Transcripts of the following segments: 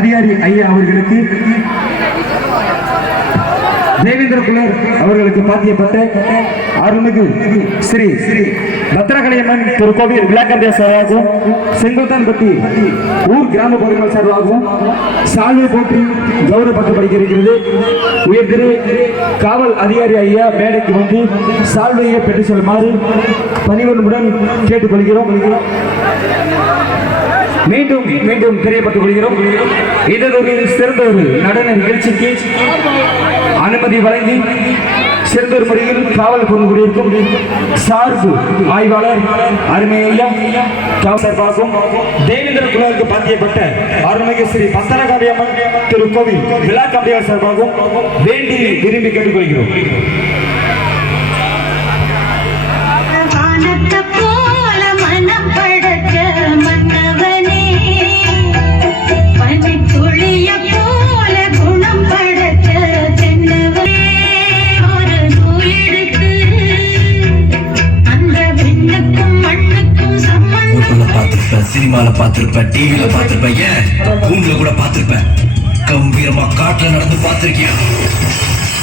அதிகாரி ஐயா அவர்களுக்கு தேவேந்திர குலர் அவர்களுக்கு பாத்தியப்பட்ட அருள்மிகு ஸ்ரீ ஸ்ரீ பத்திரகலையம்மன் திருக்கோவில் விளாக்கண்டியா சார்பாகவும் செங்குல்தான்பட்டி ஊர் கிராம பொருட்கள் சார்பாகவும் சால்வை போற்றி கௌரவப்படுத்தப்படுகிறது உயர் திரு காவல் அதிகாரி ஐயா மேடைக்கு வந்து சால்வையை பெற்று செல்லுமாறு பணிவன்புடன் கேட்டுக்கொள்கிறோம். மீண்டும் மீண்டும் தெரியப்பட்டுக் கொள்கிறோம். இது சிறந்த ஒரு நடன நிகழ்ச்சிக்கு அனுமதி வழங்கி சிறந்த ஒரு முறையில் காவல் புரிந்து கொண்டிருக்கும் சார்பு ஆய்வாளர் அருமை பார்க்கும் தேவேந்திர குலருக்கு பாத்தியப்பட்ட அருள்மிகு ஸ்ரீ பத்தனகாளியம்மன் திருக்கோவில் விழா கம்பியார் சார்பாகவும் வேண்டி விரும்பி கேட்டுக்கொள்கிறோம். சினிமால பாத்திருப்ப டிவில பாத்திருப்ப ஏன்? ஊர்ல கூட பாத்திருப்ப கம்பீரமா காட்டுல நடந்து பார்த்திருக்கியா?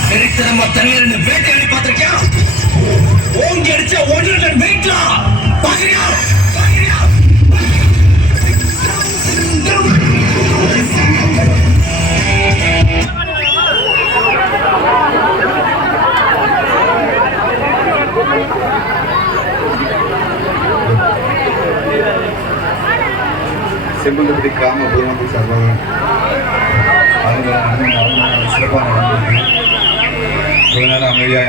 வெறித்தனமா வேட்டையாடி பார்த்திருக்கியா? ஓங்கி அடிச்சா ஒன்று வெயிட்லாம் செம்பல்பட்டி கிராம பொதுமக்கள் சார்பாக அவங்க சிறப்பாக நடந்திருக்கு அமைதியாக